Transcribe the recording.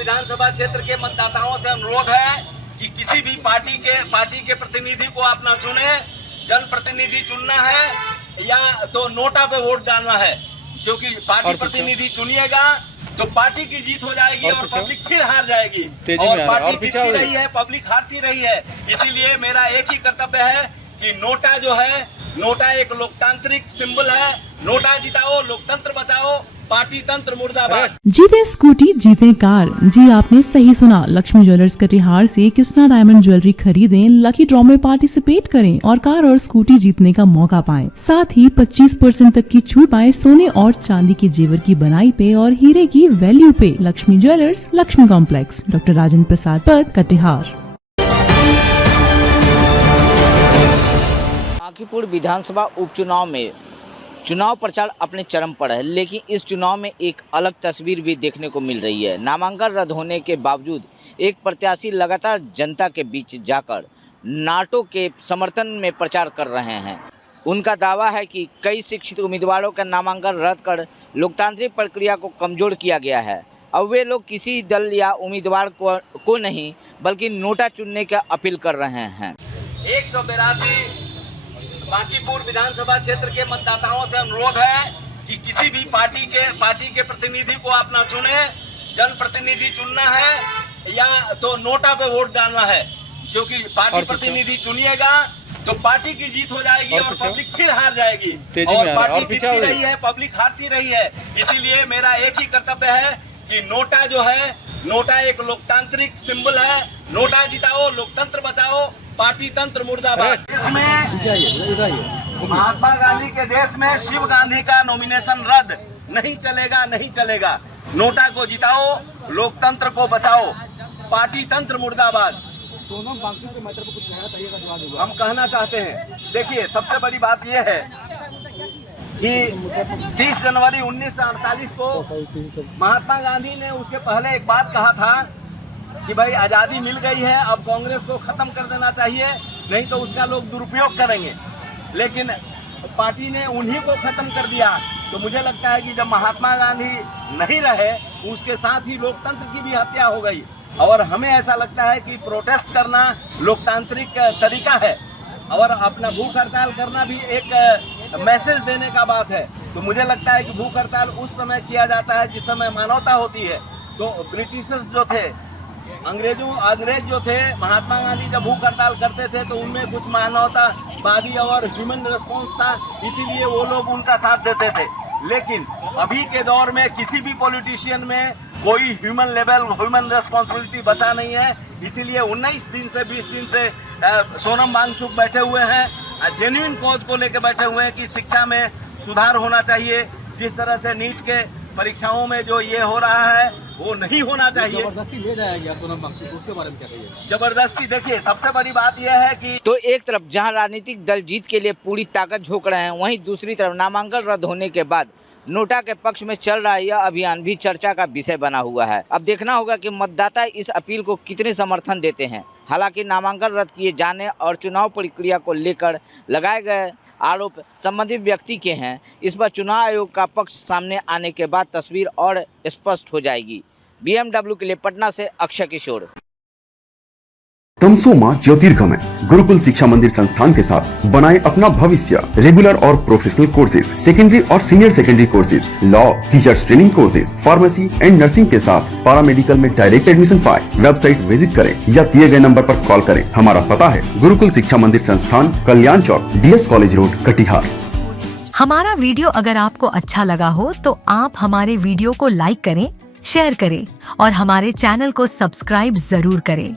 विधानसभा क्षेत्र के मतदाताओं से अनुरोध है कि किसी भी पार्टी के प्रतिनिधि को आप न चुने। जनप्रतिनिधि चुनना है या तो नोटा पे वोट डालना है, क्योंकि पार्टी प्रतिनिधि चुनिएगा तो पार्टी की जीत हो जाएगी और पब्लिक फिर हार जाएगी। और पार्टी जीतती रही है, पब्लिक हारती रही है। इसीलिए मेरा एक ही कर्तव्य है कि नोटा जो है, नोटा एक लोकतांत्रिक सिंबल है। नोटा जिताओ, लोकतंत्र बचाओ, पार्टी तंत्र मुर्दाबाद। जीते स्कूटी जीते कार। जी आपने सही सुना। लक्ष्मी ज्वेलर्स कटिहार से कृष्णा डायमंड ज्वेलरी खरीदें, लकी ड्रॉ में पार्टिसिपेट करें और कार और स्कूटी जीतने का मौका पाएं। साथ ही 25% तक की छूट पाएं सोने और चांदी के जेवर की बनाई पे और हीरे की वैल्यू पे। Lakshmi jewellers, Lakshmi complex, doctor Rajendra Prasad पथ, कटिहार। बांकीपुर विधानसभा उपचुनाव में चुनाव प्रचार अपने चरम पर है, लेकिन इस चुनाव में एक अलग तस्वीर भी देखने को मिल रही है। नामांकन रद्द होने के बावजूद एक प्रत्याशी लगातार जनता के बीच जाकर नाटो के समर्थन में प्रचार कर रहे हैं। उनका दावा है कि कई शिक्षित उम्मीदवारों का नामांकन रद्द कर लोकतांत्रिक प्रक्रिया को कमजोर किया गया है। अब वे लोग किसी दल या उम्मीदवार को नहीं बल्कि नोटा चुनने की अपील कर रहे हैं। 182 बांकीपुर विधानसभा क्षेत्र के मतदाताओं से अनुरोध है कि किसी भी पार्टी के प्रतिनिधि को आप न चुने। जनप्रतिनिधि चुनना है या तो नोटा पे वोट डालना है, क्योंकि पार्टी प्रतिनिधि चुनिएगा तो पार्टी की जीत हो जाएगी और पब्लिक फिर हार जाएगी। और पार्टी जीतती रही है, पब्लिक हारती रही है। इसीलिए मेरा एक ही कर्तव्य है कि नोटा जो है, नोटा एक लोकतांत्रिक सिंबल है। नोटा जिताओ, लोकतंत्र बचाओ, पार्टी तंत्र मुर्दाबाद। इसमें महात्मा गांधी के देश में शिव गांधी का नॉमिनेशन रद्द नहीं चलेगा, नहीं चलेगा। नोटा को जिताओ, लोकतंत्र को बचाओ, पार्टी तंत्र मुर्दाबाद। हम कहना चाहते हैं, देखिए सबसे बड़ी बात यह है कि 30 जनवरी 1948 को महात्मा गांधी ने उसके पहले एक बात कहा था कि भाई आज़ादी मिल गई है, अब कांग्रेस को खत्म कर देना चाहिए, नहीं तो उसका लोग दुरुपयोग करेंगे। लेकिन पार्टी ने उन्हीं को खत्म कर दिया। तो मुझे लगता है कि जब महात्मा गांधी नहीं रहे, उसके साथ ही लोकतंत्र की भी हत्या हो गई। और हमें ऐसा लगता है कि प्रोटेस्ट करना लोकतांत्रिक तरीका है और अपना भूख हड़ताल करना भी एक मैसेज देने का बात है। तो मुझे लगता है कि भूख हड़ताल उस समय किया जाता है जिस समय मानवता होती है। तो ब्रिटिशर्स जो थे, अंग्रेज जो थे, महात्मा गांधी जब भूख हड़ताल करते थे तो उनमें कुछ मानवतावादी और ह्यूमन रिस्पॉन्स था, इसीलिए वो लोग उनका साथ देते थे। लेकिन अभी के दौर में किसी भी पॉलिटिशियन में कोई ह्यूमन रिस्पॉन्सिबिलिटी बचा नहीं है। इसीलिए 19 दिन से 20 दिन से सोनम वांगचुक बैठे हुए हैं, जेन्युइन कॉज को लेकर बैठे हुए हैं कि शिक्षा में सुधार होना चाहिए। जिस तरह से नीट के परीक्षाओं में जो ये हो रहा है वो नहीं होना चाहिए। जबरदस्ती ले जाया गया सोनम वांगचुक, उसके बारे में क्या कहिए? जबरदस्ती, देखिए सबसे बड़ी बात यह है कि तो एक तरफ जहां राजनीतिक दल जीत के लिए पूरी ताकत झोंक रहे हैं, वहीं दूसरी तरफ नामांकन रद्द होने के बाद नोटा के पक्ष में चल रहा यह अभियान भी चर्चा का विषय बना हुआ है। अब देखना होगा कि मतदाता इस अपील को कितने समर्थन देते हैं। हालांकि नामांकन रद्द किए जाने और चुनाव प्रक्रिया को लेकर लगाए गए आरोप संबंधित व्यक्ति के हैं। इस पर चुनाव आयोग का पक्ष सामने आने के बाद तस्वीर और स्पष्ट हो जाएगी। BMW के लिए पटना से अक्षय किशोर। तमसो मां ज्योतिर्गमय गुरुकुल शिक्षा मंदिर संस्थान के साथ बनाए अपना भविष्य। रेगुलर और प्रोफेशनल कोर्सेज, सेकेंडरी और senior secondary courses, law, teachers training courses, pharmacy and nursing के साथ पैरामेडिकल में डायरेक्ट एडमिशन पाए। वेबसाइट विजिट करें या दिए गए नंबर पर कॉल करें। हमारा पता है गुरुकुल शिक्षा मंदिर संस्थान, कल्याण चौक, DS कॉलेज रोड, कटिहार। हमारा वीडियो अगर आपको अच्छा लगा हो तो आप हमारे वीडियो को लाइक करें, शेयर करें और हमारे चैनल को सब्सक्राइब जरूर करें।